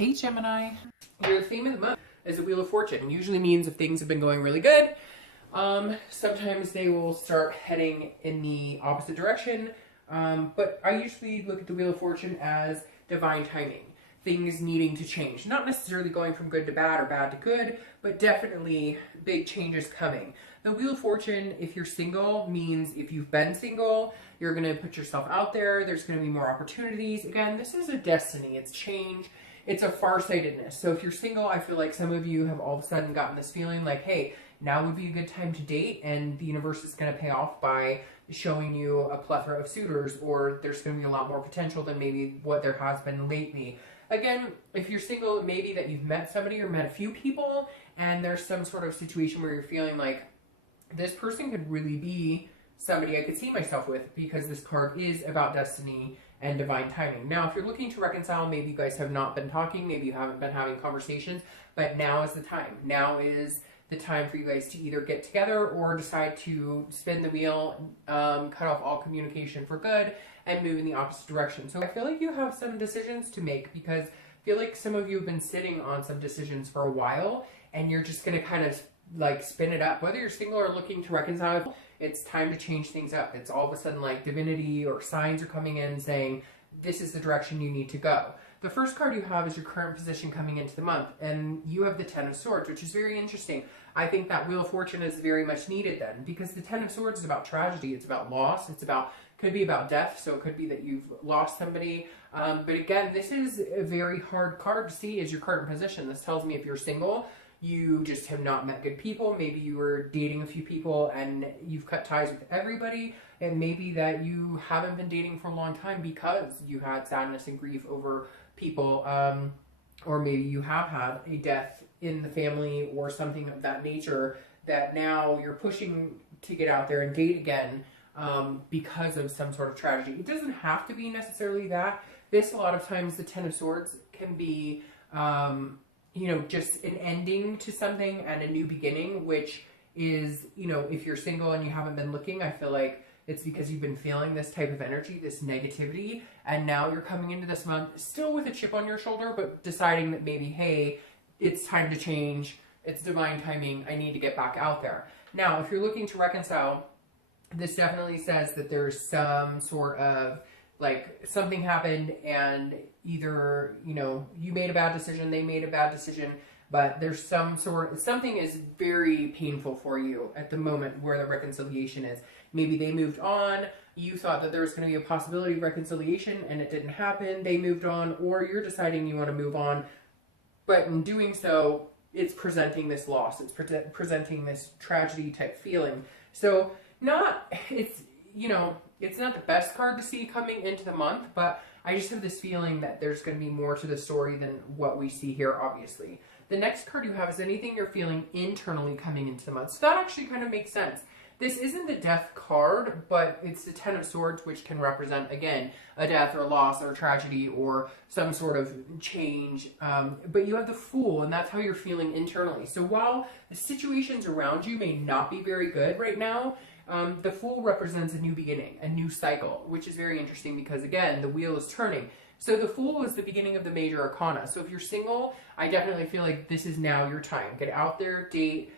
Hey Gemini, your theme of the month is the Wheel of Fortune. It usually means if things have been going really good, sometimes they will start heading in the opposite direction. But I usually look at the Wheel of Fortune as divine timing. Things needing to change. Not necessarily going from good to bad or bad to good, but definitely big changes coming. The Wheel of Fortune, if you're single, means if you've been single, you're going to put yourself out there. There's going to be more opportunities. Again, this is a destiny. It's change. It's a farsightedness. So if you're single, I feel like some of you have all of a sudden gotten this feeling like, hey, now would be a good time to date, and the universe is going to pay off by showing you a plethora of suitors, or there's going to be a lot more potential than maybe what there has been lately. Again, if you're single, it may be that you've met somebody or met a few people, and there's some sort of situation where you're feeling like this person could really be somebody I could see myself with, because this card is about destiny and divine timing. Now, if you're looking to reconcile, maybe you guys have not been talking, maybe you haven't been having conversations, but now is the time. Now is the time for you guys to either get together or decide to spin the wheel, cut off all communication for good, and move in the opposite direction. So I feel like you have some decisions to make, because I feel like some of you have been sitting on some decisions for a while, and you're just going to kind of like spin it up. Whether you're single or looking to reconcile, it's time to change things up. It's all of a sudden like divinity or signs are coming in saying, this is the direction you need to go. The first card you have is your current position coming into the month, and you have the Ten of Swords, which is very interesting. I think that Wheel of Fortune is very much needed then, because the Ten of Swords is about tragedy, it's about loss, could be about death, so it could be that you've lost somebody. But again, this is a very hard card to see as your current position. This tells me if you're single, you just have not met good people. Maybe you were dating a few people and you've cut ties with everybody. And maybe that you haven't been dating for a long time because you had sadness and grief over people. Or maybe you have had a death in the family or something of that nature that now you're pushing to get out there and date again because of some sort of tragedy. It doesn't have to be necessarily that. This, a lot of times, the Ten of Swords can be just an ending to something and a new beginning, which is, if you're single and you haven't been looking, I feel like it's because you've been feeling this type of energy, this negativity, and now you're coming into this month still with a chip on your shoulder, but deciding that maybe, hey, it's time to change, it's divine timing, I need to get back out there. Now, if you're looking to reconcile, this definitely says that there's some sort of like something happened and either, you made a bad decision, they made a bad decision, but there's something is very painful for you at the moment where the reconciliation is. Maybe they moved on, you thought that there was going to be a possibility of reconciliation and it didn't happen, they moved on, or you're deciding you want to move on, but in doing so, it's presenting this loss, it's presenting this tragedy type feeling. So it's not the best card to see coming into the month, but I just have this feeling that there's going to be more to the story than what we see here, obviously. The next card you have is anything you're feeling internally coming into the month. So that actually kind of makes sense. This isn't the death card, but it's the Ten of Swords, which can represent, again, a death or loss or tragedy or some sort of change. But you have the Fool, and that's how you're feeling internally. So while the situations around you may not be very good right now, the Fool represents a new beginning, a new cycle, which is very interesting because, again, the wheel is turning. So the Fool is the beginning of the major arcana. So if you're single, I definitely feel like this is now your time. Get out there, date,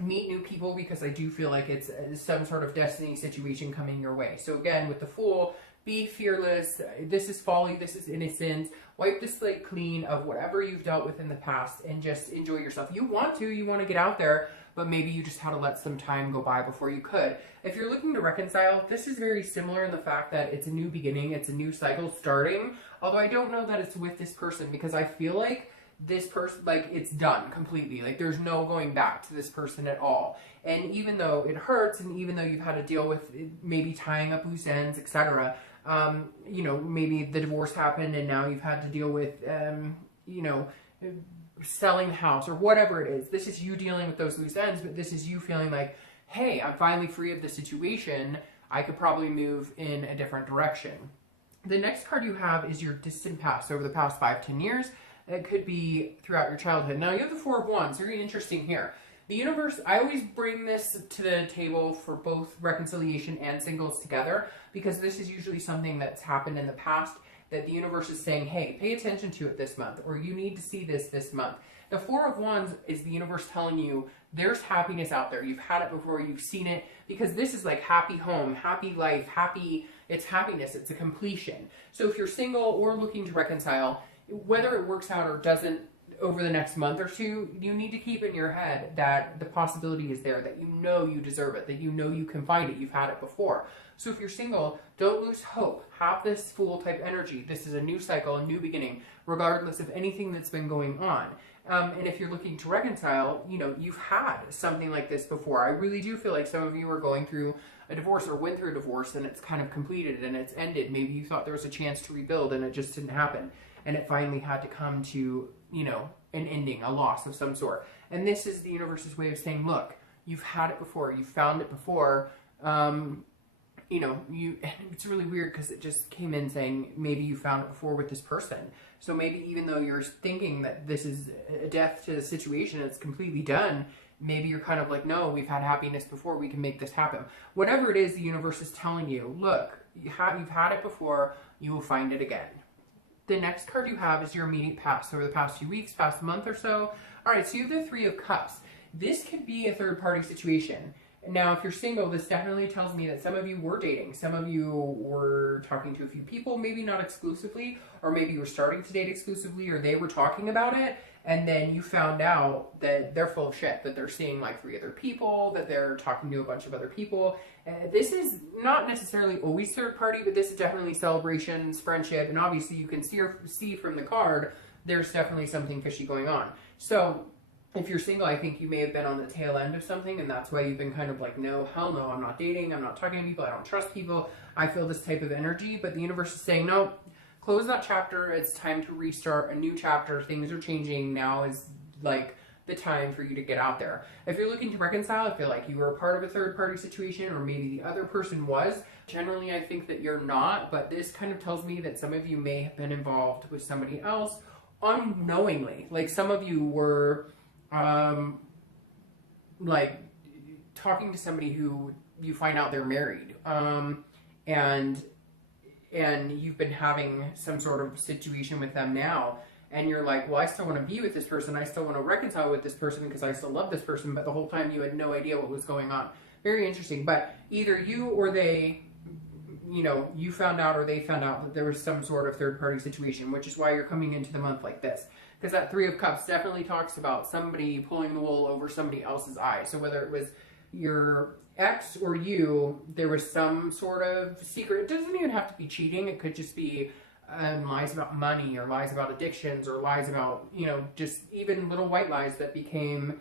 meet new people, because I do feel like it's some sort of destiny situation coming your way. So again, with the Fool, be fearless. This is folly. This is innocence. Wipe the slate clean of whatever you've dealt with in the past and just enjoy yourself. You want to get out there, but maybe you just had to let some time go by before you could. If you're looking to reconcile, this is very similar in the fact that it's a new beginning, it's a new cycle starting, although I don't know that it's with this person, because I feel like this person, like, it's done completely. Like, there's no going back to this person at all. And even though it hurts, and even though you've had to deal with maybe tying up loose ends, etc., maybe the divorce happened and now you've had to deal with, selling the house or whatever it is. This is you dealing with those loose ends, but this is you feeling like, hey, I'm finally free of the situation. I could probably move in a different direction. The next card you have is your distant past, over the past 5-10 years. It could be throughout your childhood. Now, you have the Four of Wands. Very interesting here. The universe, I always bring this to the table for both reconciliation and singles together, because this is usually something that's happened in the past that the universe is saying, hey, pay attention to it this month, or you need to see this month. The Four of Wands is the universe telling you there's happiness out there. You've had it before, you've seen it, because this is like happy home, happy life, it's happiness, it's a completion. So if you're single or looking to reconcile, whether it works out or doesn't over the next month or two, you need to keep in your head that the possibility is there, that you know you deserve it, that you know you can find it, you've had it before. So if you're single, don't lose hope. Have this Fool type energy. This is a new cycle, a new beginning, regardless of anything that's been going on. And if you're looking to reconcile, you know, you've had something like this before. I really do feel like some of you are going through a divorce or went through a divorce and it's kind of completed and it's ended. Maybe you thought there was a chance to rebuild and it just didn't happen. And it finally had to come to, you know, an ending, a loss of some sort. And this is the universe's way of saying, look, you've had it before, you found it before. You know, it's really weird because it just came in saying maybe you found it before with this person. So maybe even though you're thinking that this is a death to the situation, it's completely done, maybe you're kind of like, no, we've had happiness before, we can make this happen. Whatever it is, the universe is telling you, look, you've had it before, you will find it again. The next card you have is your immediate past, over the past few weeks, past month or so. All right, so you have the Three of Cups. This could be a third-party situation. Now, if you're single, this definitely tells me that some of you were dating. Some of you were talking to a few people, maybe not exclusively, or maybe you were starting to date exclusively, or they were talking about it, and then you found out that they're full of shit, that they're seeing like 3 other people, that they're talking to a bunch of other people. This is not necessarily always third party, but this is definitely celebrations, friendship, and obviously you can see from the card, there's definitely something fishy going on. So if you're single, I think you may have been on the tail end of something, and that's why you've been kind of like, no, hell no, I'm not dating, I'm not talking to people, I don't trust people, I feel this type of energy. But the universe is saying, no, close that chapter, it's time to restart a new chapter, things are changing, now is like the time for you to get out there. If you're looking to reconcile, I feel like you were a part of a third-party situation, or maybe the other person was. Generally, I think that you're not, but this kind of tells me that some of you may have been involved with somebody else unknowingly. Like some of you were like talking to somebody who you find out they're married, and you've been having some sort of situation with them now, and you're like, well, I still want to be with this person, I still want to reconcile with this person because I still love this person, but the whole time you had no idea what was going on. Very interesting. But either you or they, you know, you found out or they found out that there was some sort of third-party situation, which is why you're coming into the month like this. Because that Three of Cups definitely talks about somebody pulling the wool over somebody else's eyes. So whether it was your ex or you, there was some sort of secret. It doesn't even have to be cheating. It could just be lies about money, or lies about addictions, or lies about, you know, just even little white lies that became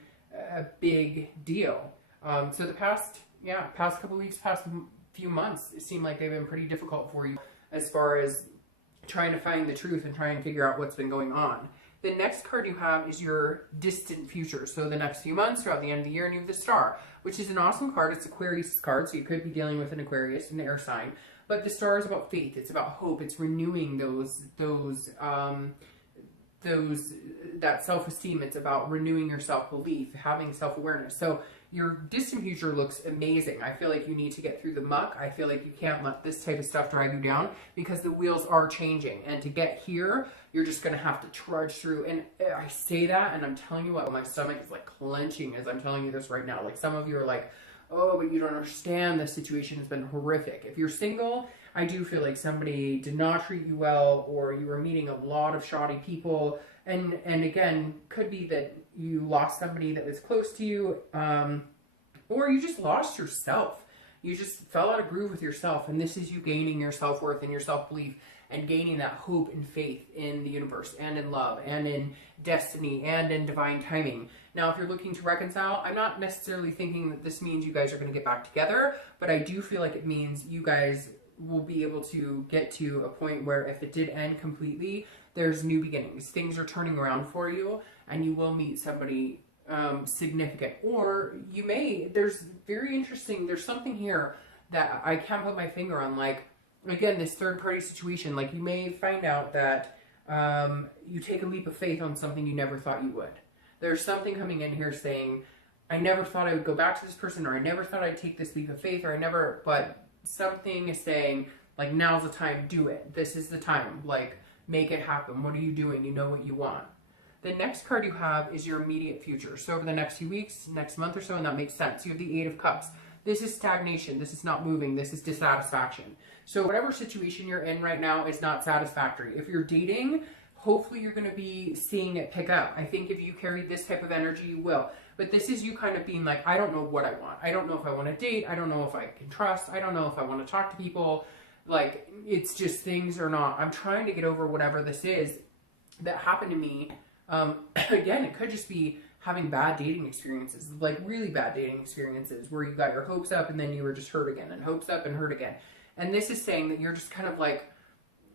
a big deal. So the past couple weeks, past few months, it seemed like they've been pretty difficult for you as far as trying to find the truth and trying to figure out what's been going on. The next card you have is your distant future. So the next few months, throughout the end of the year, and you have the Star, which is an awesome card. It's Aquarius card, so you could be dealing with an Aquarius, an air sign. But the Star is about faith. It's about hope. It's renewing that self-esteem. It's about renewing your self-belief, having self-awareness. So your distant future looks amazing. I feel like you need to get through the muck. I feel like you can't let this type of stuff drive you down, because the wheels are changing. And to get here, you're just going to have to trudge through. And I say that, and I'm telling you what, my stomach is like clenching as I'm telling you this right now. Like some of you are like, oh, but you don't understand, the situation has been horrific. If you're single, I do feel like somebody did not treat you well, or you were meeting a lot of shoddy people. And again, could be that you lost somebody that was close to you, or you just lost yourself. You just fell out of groove with yourself, and this is you gaining your self-worth and your self-belief, and gaining that hope and faith in the universe, and in love, and in destiny, and in divine timing. Now, if you're looking to reconcile, I'm not necessarily thinking that this means you guys are going to get back together, but I do feel like it means you guys will be able to get to a point where if it did end completely, there's new beginnings. Things are turning around for you, and you will meet somebody significant. Or you may, there's something here that I can't put my finger on. Like, again, this third-party situation, like you may find out that you take a leap of faith on something you never thought you would. There's something coming in here saying, I never thought I would go back to this person, or I never thought I'd take this leap of faith, but something is saying, Like, now's the time, do it. This is the time. Like, make it happen. What are you doing? You know what you want. The next card you have is your immediate future. So over the next few weeks, next month or so, and that makes sense. You have the Eight of Cups. This is stagnation. This is not moving. This is dissatisfaction. So whatever situation you're in right now is not satisfactory. If you're dating, hopefully you're going to be seeing it pick up. I think if you carry this type of energy, you will. But this is you kind of being like, I don't know what I want. I don't know if I want to date. I don't know if I can trust. I don't know if I want to talk to people. Like, it's just things are not. I'm trying to get over whatever this is that happened to me. Again, it could just be having bad dating experiences, like really bad dating experiences where you got your hopes up and then you were just hurt again, and hopes up and hurt again. And this is saying that you're just kind of like,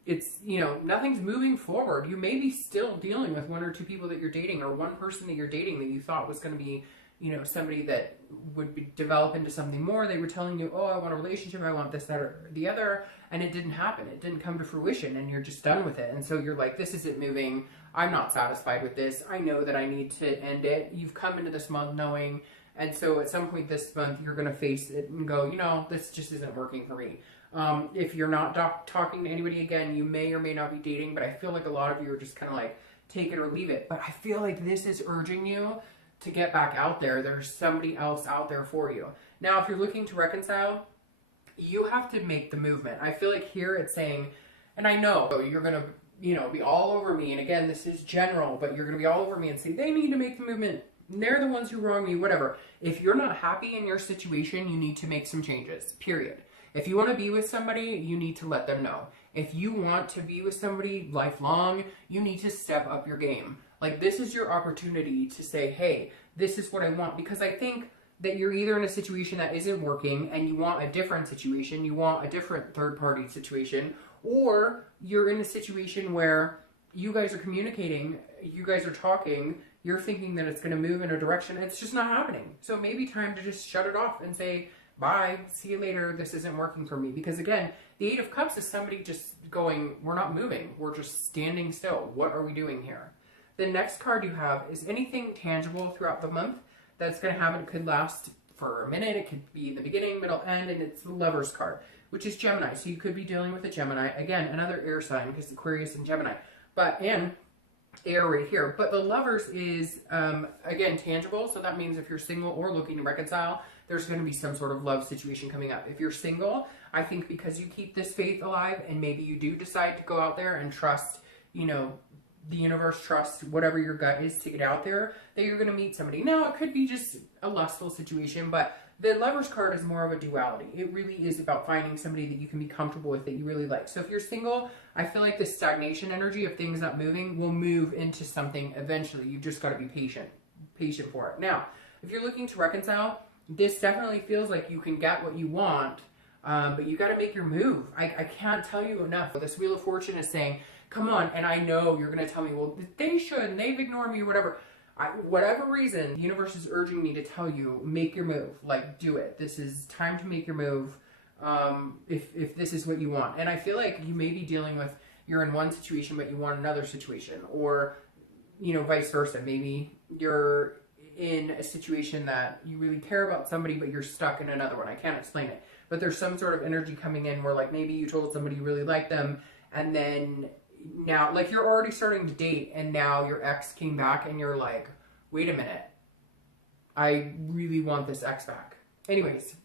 it's, you know, nothing's moving forward. You may be still dealing with one or two people that you're dating, or one person that you're dating that you thought was going to be, you know, somebody that would develop into something more. They were telling you, oh, I want a relationship, I want this, that, or the other, and it didn't happen. It didn't come to fruition, and you're just done with it. And so you're like, this isn't moving. I'm not satisfied with this. I know that I need to end it. You've come into this month knowing, and so at some point this month, you're going to face it and go, you know, this just isn't working for me. If you're not talking to anybody again, you may or may not be dating, but I feel like a lot of you are just kind of like, take it or leave it. But I feel like this is urging you to get back out there. There's somebody else out there for you. Now, if you're looking to reconcile, you have to make the movement. I feel like here it's saying, and I know you're going to, you know, be all over me. And again, this is general, but you're going to be all over me and say, they need to make the movement. They're the ones who wrong me, whatever. If you're not happy in your situation, you need to make some changes, period. If you want to be with somebody, you need to let them know. If you want to be with somebody lifelong, you need to step up your game. Like, this is your opportunity to say, hey, this is what I want. Because I think that you're either in a situation that isn't working and you want a different situation, you want a different third-party situation, or you're in a situation where you guys are communicating, you guys are talking, you're thinking that it's going to move in a direction, it's just not happening. So maybe time to just shut it off and say, bye, see you later, this isn't working for me. Because again, the Eight of Cups is somebody just going, we're not moving, we're just standing still. What are we doing here? The next card you have is anything tangible throughout the month that's going to happen. It could last for a minute, it could be the beginning, middle, end, and it's the Lovers card, which is Gemini. So you could be dealing with a Gemini. Again, another air sign, because Aquarius and Gemini. And air right here. But the Lovers is, again, tangible. So that means if you're single or looking to reconcile, there's going to be some sort of love situation coming up. If you're single, I think because you keep this faith alive and maybe you do decide to go out there and trust, you know, the universe, trust whatever your gut is to get out there, that you're going to meet somebody. Now, it could be just a lustful situation, but the Lovers card is more of a duality. It really is about finding somebody that you can be comfortable with, that you really like. So if you're single, I feel like the stagnation energy of things not moving will move into something eventually. You've just got to be patient for it. Now, if you're looking to reconcile, this definitely feels like you can get what you want, but you got to make your move. I can't tell you enough. This Wheel of Fortune is saying, come on, and I know you're going to tell me, well, they should, and they've ignored me or whatever. Whatever reason, the universe is urging me to tell you, make your move. Like, do it. This is time to make your move if this is what you want. And I feel like you may be dealing with, you're in one situation, but you want another situation. Or, you know, vice versa. Maybe you're in a situation that you really care about somebody, but you're stuck in another one. I can't explain it. But there's some sort of energy coming in where, like, maybe you told somebody you really liked them, and then now, like, you're already starting to date, and now your ex came back, and you're like, wait a minute, I really want this ex back. Anyways,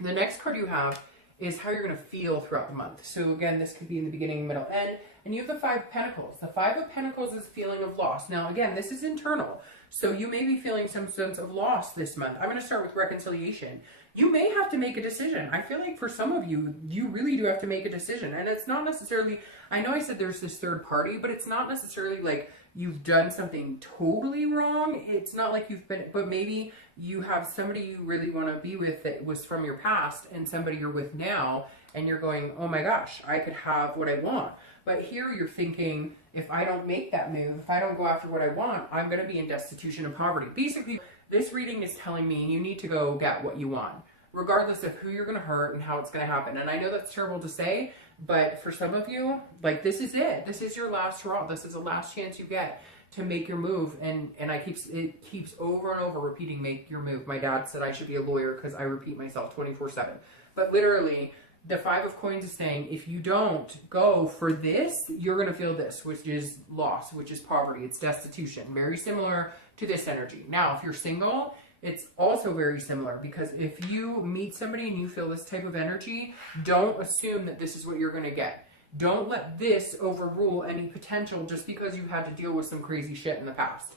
the next card you have is how you're going to feel throughout the month. So again, this could be in the beginning, middle, end, and you have the Five of Pentacles. The Five of Pentacles is a feeling of loss. Now, again, this is internal, so you may be feeling some sense of loss this month. I'm going to start with reconciliation. You may have to make a decision. I feel like for some of you, you really do have to make a decision. And it's not necessarily, I know I said there's this third party, but it's not necessarily like you've done something totally wrong. It's not like you've been, but maybe you have somebody you really want to be with that was from your past and somebody you're with now, and you're going, oh my gosh, I could have what I want. But here you're thinking, if I don't make that move, if I don't go after what I want, I'm going to be in destitution and poverty. Basically, this reading is telling me you need to go get what you want, regardless of who you're going to hurt and how it's going to happen. And I know that's terrible to say, but for some of you, like, this is it. This is your last hurrah. This is the last chance you get to make your move. And it keeps over and over repeating, make your move. My dad said I should be a lawyer because I repeat myself 24/7. But literally, The Five of Coins is saying, if you don't go for this, you're going to feel this, which is loss, which is poverty. It's destitution. Very similar to this energy. Now, if you're single, it's also very similar, because if you meet somebody and you feel this type of energy, don't assume that this is what you're going to get. Don't let this overrule any potential just because you had to deal with some crazy shit in the past.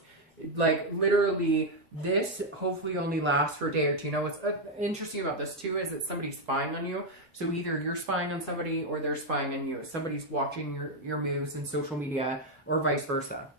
Like, literally, this hopefully only lasts for a day or two. You know, what's interesting about this too is that somebody's spying on you. So either you're spying on somebody or they're spying on you. Somebody's watching your moves in social media, or vice versa.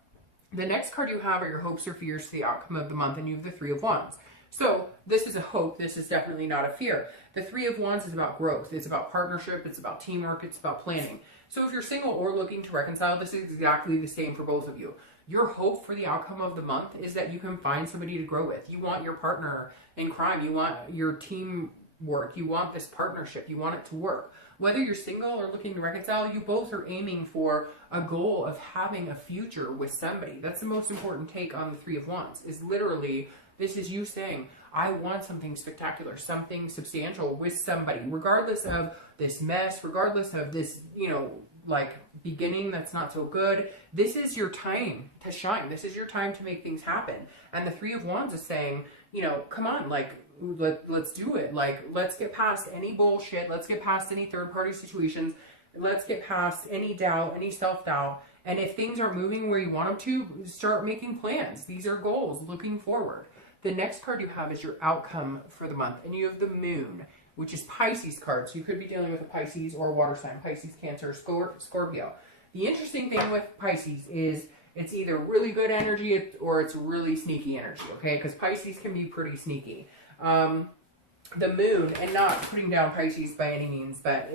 The next card you have are your hopes or fears for the outcome of the month, and you have the Three of Wands. So this is a hope. This is definitely not a fear. The Three of Wands is about growth. It's about partnership. It's about teamwork. It's about planning. So if you're single or looking to reconcile, this is exactly the same for both of you. Your hope for the outcome of the month is that you can find somebody to grow with. You want your partner in crime. You want your teamwork. You want this partnership. You want it to work. Whether you're single or looking to reconcile, you both are aiming for a goal of having a future with somebody. That's the most important take on the Three of Wands, is literally, this is you saying, I want something spectacular, something substantial with somebody, regardless of this mess, regardless of this, you know, like beginning that's not so good. This is your time to shine. This is your time to make things happen. And the Three of Wands is saying, you know, come on, like, let's do it. Like, let's get past any bullshit. Let's get past any third-party situations. Let's get past any doubt, any self-doubt. And if things aren't moving where you want them to, start making plans. These are goals, looking forward. The next card you have is your outcome for the month, and you have the Moon, which is Pisces card. So you could be dealing with a Pisces or a water sign, Pisces, Cancer, Scorpio. The interesting thing with Pisces is it's either really good energy or it's really sneaky energy, okay? Because Pisces can be pretty sneaky. The Moon, and not putting down Pisces by any means, but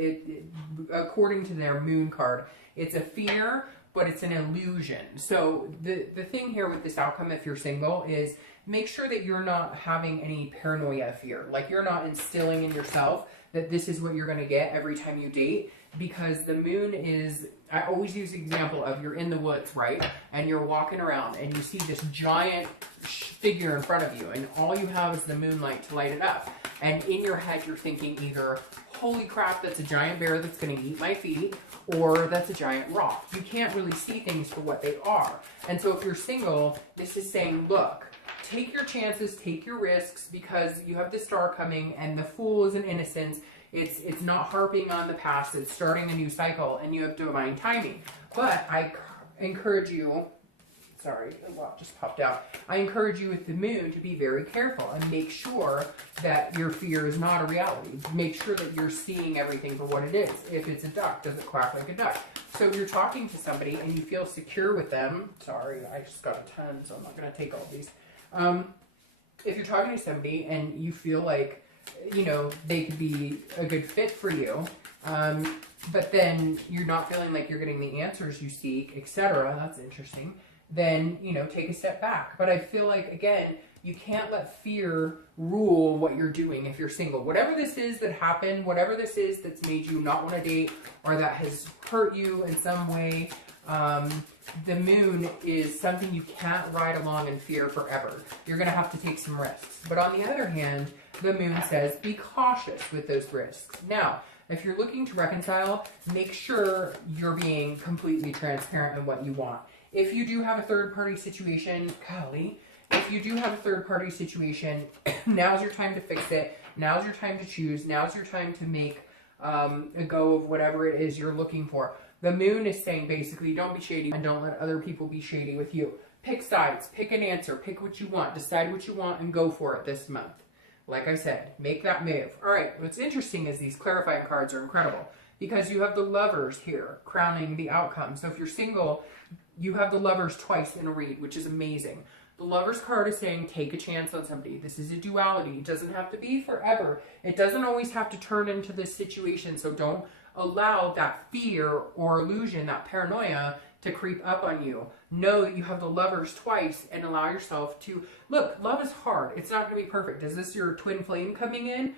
according to their Moon card, it's a fear, but it's an illusion. So the thing here with this outcome, if you're single, is make sure that you're not having any paranoia fear. Like, you're not instilling in yourself that this is what you're going to get every time you date, because the Moon is, I always use the example of, you're in the woods, right? And you're walking around and you see this giant figure in front of you, and all you have is the moonlight to light it up. And in your head, you're thinking either, holy crap, that's a giant bear that's going to eat my feet, or that's a giant rock. You can't really see things for what they are. And so if you're single, this is saying, look, take your chances, take your risks, because you have the Star coming, and the Fool is an innocence. It's not harping on the past. It's starting a new cycle, and you have divine timing. But I encourage you, sorry, a lot just popped out. I encourage you with the Moon to be very careful and make sure that your fear is not a reality. Make sure that you're seeing everything for what it is. If it's a duck, does it quack like a duck? So if you're talking to somebody and you feel secure with them, sorry, I just got a ton, so I'm not going to take all these. If you're talking to somebody and you feel like, you know, they could be a good fit for you, but then you're not feeling like you're getting the answers you seek, etc., that's interesting, then, you know, take a step back. But I feel like, again, you can't let fear rule what you're doing if you're single. Whatever this is that happened, whatever this is that's made you not want to date, or that has hurt you in some way, the Moon is something you can't ride along in fear forever. You're going to have to take some risks. But on the other hand, the Moon says be cautious with those risks. Now, if you're looking to reconcile, make sure you're being completely transparent in what you want. If you do have a third-party situation, golly, if you do have a third-party situation, now's your time to fix it. Now's your time to choose. Now's your time to make a go of whatever it is you're looking for. The Moon is saying, basically, don't be shady and don't let other people be shady with you. Pick sides, pick an answer, pick what you want, decide what you want, and go for it this month. Like I said, make that move. All right, what's interesting is these clarifying cards are incredible, because you have the Lovers here crowning the outcome. So if you're single, you have the Lovers twice in a read, which is amazing. The Lovers card is saying, take a chance on somebody. This is a duality. It doesn't have to be forever. It doesn't always have to turn into this situation, so don't allow that fear or illusion, that paranoia, to creep up on you. Know that you have the Lovers twice, and allow yourself to, look, love is hard. It's not going to be perfect. Is this your twin flame coming in?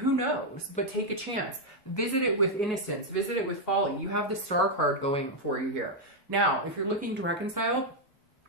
Who knows? But take a chance. Visit it with innocence. Visit it with folly. You have the Star card going for you here. Now, if you're looking to reconcile,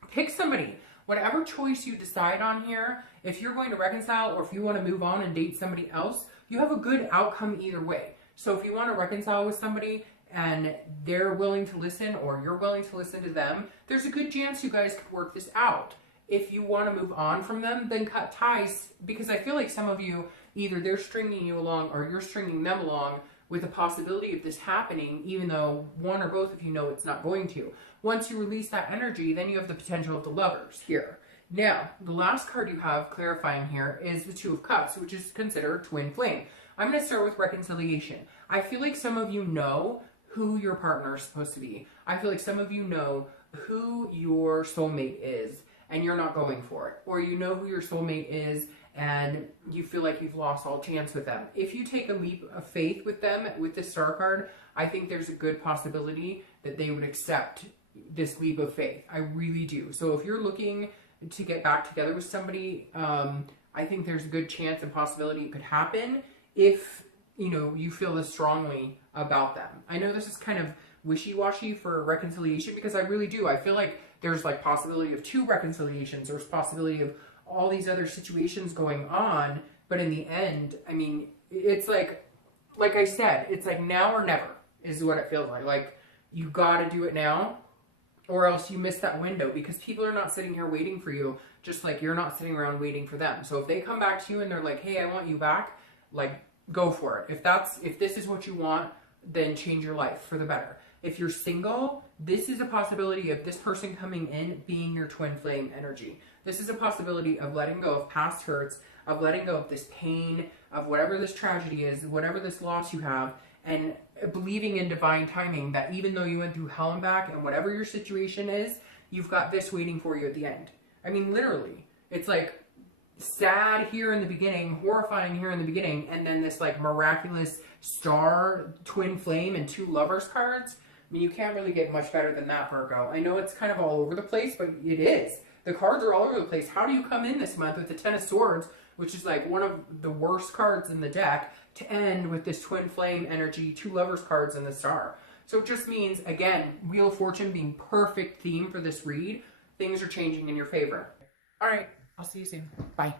pick somebody. Whatever choice you decide on here, if you're going to reconcile or if you want to move on and date somebody else, you have a good outcome either way. So if you want to reconcile with somebody and they're willing to listen, or you're willing to listen to them, there's a good chance you guys could work this out. If you want to move on from them, then cut ties, because I feel like some of you, either they're stringing you along or you're stringing them along with the possibility of this happening, even though one or both of you know it's not going to. Once you release that energy, then you have the potential of the Lovers here. Now, the last card you have clarifying here is the Two of Cups, which is considered twin flame. I'm going to start with reconciliation. I feel like some of you know who your partner is supposed to be. I feel like some of you know who your soulmate is and you're not going for it. Or you know who your soulmate is and you feel like you've lost all chance with them. If you take a leap of faith with them, with the Star card, I think there's a good possibility that they would accept this leap of faith. I really do. So if you're looking to get back together with somebody, I think there's a good chance and possibility it could happen if, you know, you feel this strongly about them. I know this is kind of wishy-washy for reconciliation, because I really do. I feel like there's like possibility of 2 reconciliations. There's possibility of all these other situations going on. But in the end, I mean, it's like I said, it's like now or never is what it feels like. Like, you got to do it now, or else you miss that window, because people are not sitting here waiting for you, just like you're not sitting around waiting for them. So if they come back to you and they're like, hey, I want you back, like, go for it. If this is what you want, then change your life for the better. If you're single, this is a possibility of this person coming in being your twin flame energy. This is a possibility of letting go of past hurts, of letting go of this pain, of whatever this tragedy is, whatever this loss you have, and believing in divine timing that even though you went through hell and back and whatever your situation is, you've got this waiting for you at the end. I mean, literally. It's like sad here in the beginning, horrifying here in the beginning, and then this like miraculous star, twin flame, and 2 Lovers cards. I mean, you can't really get much better than that, Virgo. I know it's kind of all over the place, but it is. The cards are all over the place. How do you come in this month with the 10 of Swords, which is like one of the worst cards in the deck, to end with this twin flame energy, 2 Lovers cards, and the Star? So it just means, again, Wheel of Fortune being perfect theme for this read. Things are changing in your favor. All right, I'll see you soon. Bye.